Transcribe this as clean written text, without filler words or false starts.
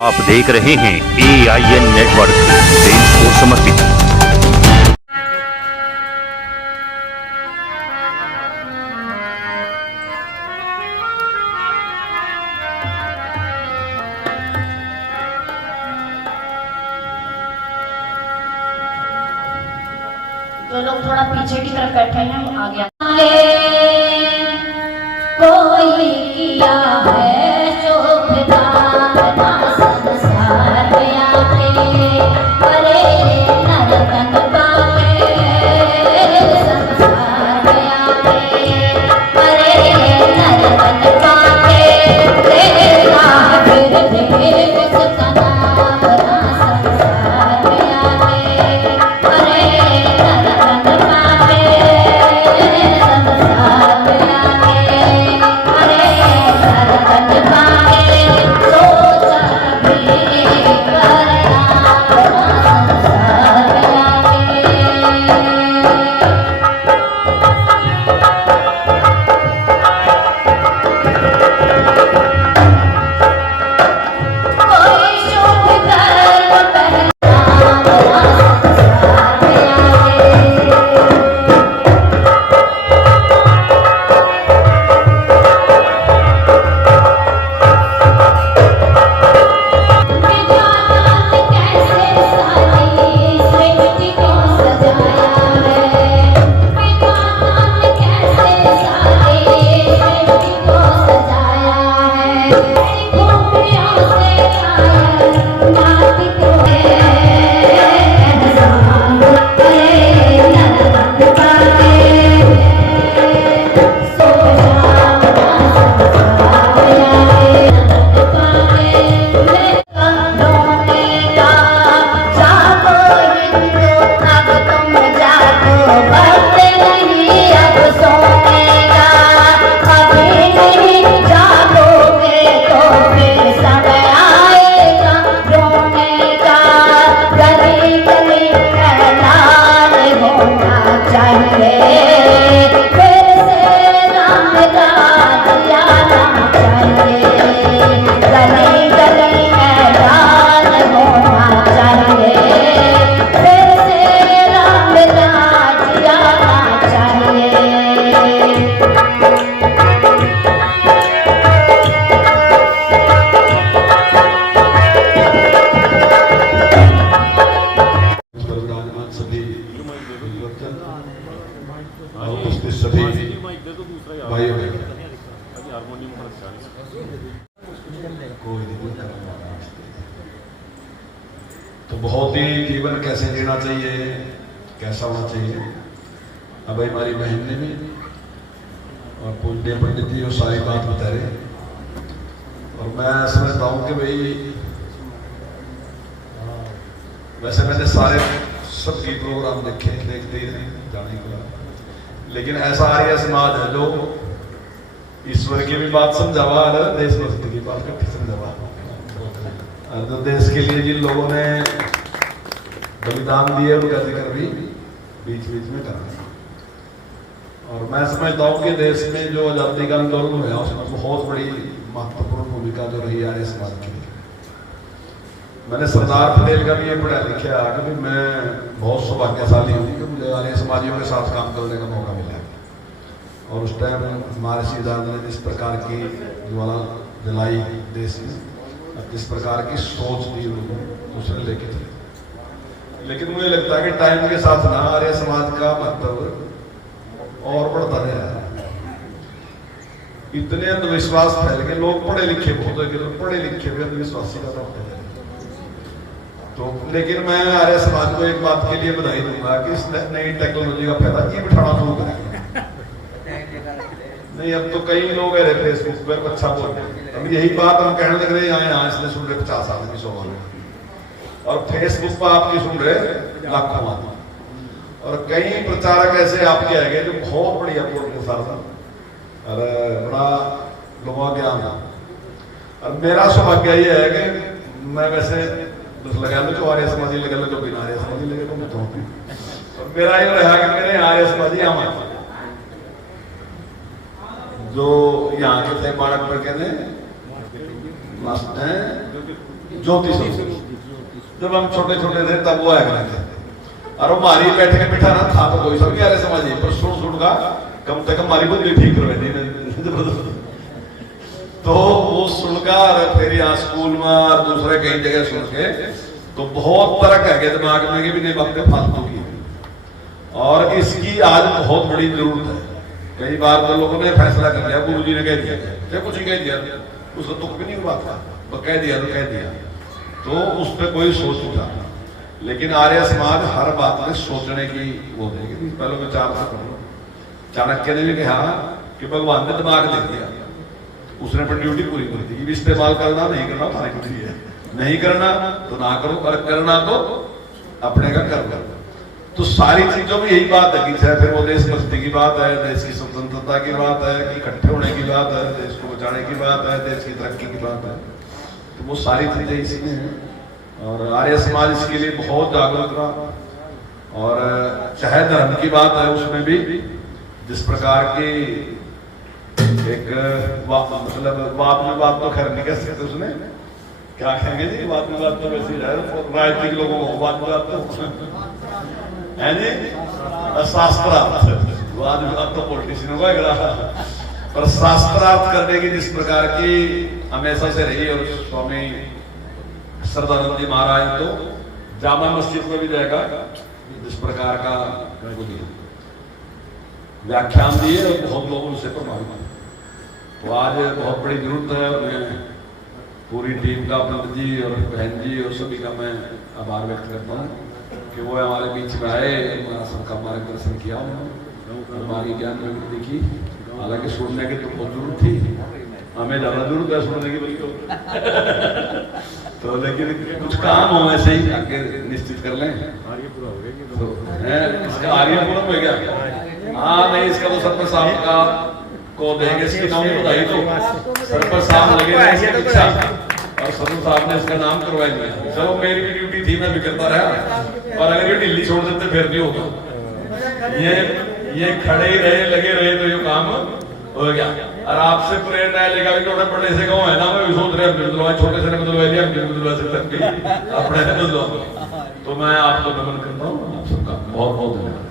आप देख रहे हैं AIN नेटवर्क, देश को समर्पित। जो लोग थोड़ा पीछे की तरफ बैठे हैं वो आ गया। कोई किया है शोभदान संसार में आके, अरे नरतन पाके संसार में आके, अरे नरतन पाके तेरा फिर किसका नाम संसार में आके, अरे नरतन पाके संसार में आके, अरे नरतन पाके सोचा भी करना संसार में आके। कोई शुभ कर्म पहला संसार में आके। विधाता ने कैसे सारी सृष्टि को सजाया है, विधाता ने कैसे सारी सृष्टि को सजाया है। खूबियों से कायल नाती को एहसान, अरे नरतन पाके सो जाओ संसार में आके, नरतन पाके रोने का जागो हिंदू, अब तुम जागो, वक्त नहीं अब सोने का, अभी नहीं जागोगे तो फिर समय आएगा रोने का। गली गली ऐलान होना चाहिए, फिर से राम राज आना चाहिए। गली गली ऐलान होना चाहिए, फिर से राम राज आना चाहिए। पर विराजमान सभी और उपस्थित सभी भाइयों बहनों, कोई नहीं करना। तो बहुत ही जीवन कैसे जीना चाहिए, कैसा होना चाहिए, अब भाई हमारी बहन ने भी और पूज्य पंडित जी वो सारी बात बता रहे। और मैं समझता हूँ कि भाई वैसे मैंने सारे सबकी प्रोग्राम देखते ही नहीं जाने के बाद, लेकिन ऐसा आर्य समाज है जो ईश्वर की भी बात समझावा और देशभक्ति की बात करके समझावा, और जो देश के लिए जिन लोगों ने बलिदान दिए उनका जिक्र भी बीच बीच में करना। और मैं समझता हूँ कि देश में जो आजादी का आंदोलन हुआ उसमें बहुत बड़ी महत्वपूर्ण भूमिका जो रही आर्य समाज की। मैंने सरदार पटेल का भी ये पढ़ा लिखा कि भी मैं बहुत सौभाग्यशाली हूँ कि मुझे आर्य समाजियों के साथ काम करने का मौका मिला। और उस टाइम हमारे सिद्धांत ने जिस प्रकार की ज्वाला जलाई देश में, जिस प्रकार की सोच दी लोगों दूसरे लेके थे, लेकिन मुझे लगता है कि टाइम के साथ ना आर्य समाज का महत्व और बढ़ता रहा। इतने अंधविश्वास फैल गए, लोग पढ़े लिखे बहुत है, पढ़े लिखे भी अंधविश्वासी का होते हैं। तो लेकिन मैं आर्य समाज को एक बात के लिए बधाई दूंगा कि इस नई टेक्नोलॉजी का फायदा ये बिठाना शुरू करेंगे। नहीं, अब तो कई लोग है फेसबुक पर अच्छा बोल रहे हैं, अब यही बात हम कहने लग रहे हैं यहाँ इसने सुन रहे 50 आदमी 100 आदमी, और फेसबुक पर आपकी सुन रहे लाखों आदमी। और कई प्रचारक ऐसे आपके आएंगे जो बहुत बढ़िया बोलते सारा और बड़ा लोगों का ज्ञान है। और मेरा सौभाग्य ये है कि मैं वैसे लगा लो जो आर्य समाजी लगा लो जो बिना आर्य समाजी लगे तो मैं तो और मेरा ये रहा कि मेरे आर्य समाजी हमारे जो यहाँ के थे बाड़क पर कहने ज्योति स्वरूप। जब हम छोटे छोटे थे तब वो आया करते थे, और वो मारी बैठे के बिठा ना था तो कोई सब यार समझिए, पर सुन का कम से कम मारी बुद्धि ठीक करवा दी। तो वो सुनकर फिर यहाँ स्कूल में और दूसरे कई जगह सुन के तो बहुत तरह कह गया दिमाग में कि भी नहीं वक्त फालतू की, और इसकी आज बहुत बड़ी जरूरत है। कई बार तो लोगों ने फैसला कर लिया, गुरु जी ने कह दिया, क्या कुछ नहीं कह दिया, उसका तुक भी नहीं हुआ था, तो कह दिया तो कह दिया, तो उस पर कोई सोच उठा। लेकिन आर्य समाज हर बात में सोचने की वो देगी, पहले विचार से करो। चाणक्य ने भी कहा कि भगवान ने दिमाग दे दिया, उसने अपनी ड्यूटी पूरी कर दी, इस्तेमाल करना नहीं करना हमारी ड्यूटी है, नहीं करना तो ना करो, और करना तो अपने का कर लो। तो सारी चीजों में यही बात है कि चाहे फिर वो देशभक्ति की बात है, देश की स्वतंत्रता की बात है, इकट्ठे होने की बात है, देश को बचाने की बात है, देश की तरक्की की बात है, तो वो सारी चीजें इसमें हैं। और आर्य समाज इसके लिए बहुत जागरूक रहा। और चाहे धर्म की बात है, उसमें भी जिस प्रकार की एक मतलब बात में बात तो खैर नहीं कह सकते, उसने क्या कहेंगे जी, बात में बात तो वैसे ही राजनीतिक लोगों को बात में बात तो है जी, शास्त्रार्थ वाद विवाद तो पॉलिटिशियनों का रहा, पर शास्त्रार्थ करने की जिस प्रकार की हमेशा से रही। और स्वामी सरदानंद जी महाराज तो जामा मस्जिद में भी जाएगा जिस प्रकार का व्याख्यान दिए और बहुत लोग उनसे प्रभावित हुए। तो आज बहुत बड़ी जरूरत है, मैं पूरी टीम का, पंडित जी और बहन जी और सभी का मैं आभार व्यक्त करता हूँ कि वो हमारे बीच में आए, हमारा सबका मार्गदर्शन किया, हमारी ज्ञान प्रवृत्ति की। हालांकि सुनने की तो बहुत जरूरत थी, हमें ज्यादा जरूरत है सुनने की बल्कि तो, लेकिन कुछ काम हो ऐसे ही आगे निश्चित कर लें। तो इसका आर्यपुरम हो गया, हाँ नहीं, इसका तो सरपंच साहब का को देंगे इसकी नाम बताई, तो सरपंच साहब लगे और सरपंच साहब ने इसका नाम करवा दिया। चलो मेरी भी ड्यूटी थी, मैं भी करता रहा, पर अगर ये ढीली छोड़ देते फिर नहीं होगा। ये खड़े ही रहे, लगे रहे तो ये काम हो गया। और आपसे प्रेरणा लेगा भी थोड़ा बड़े से गाँव है ना, मैं भी सोच रहा हूँ छोटे से बदलवा दिया, बदलवा सकते अपने बदलवा। तो मैं आपको नमन करता हूँ, आप सबका बहुत बहुत धन्यवाद।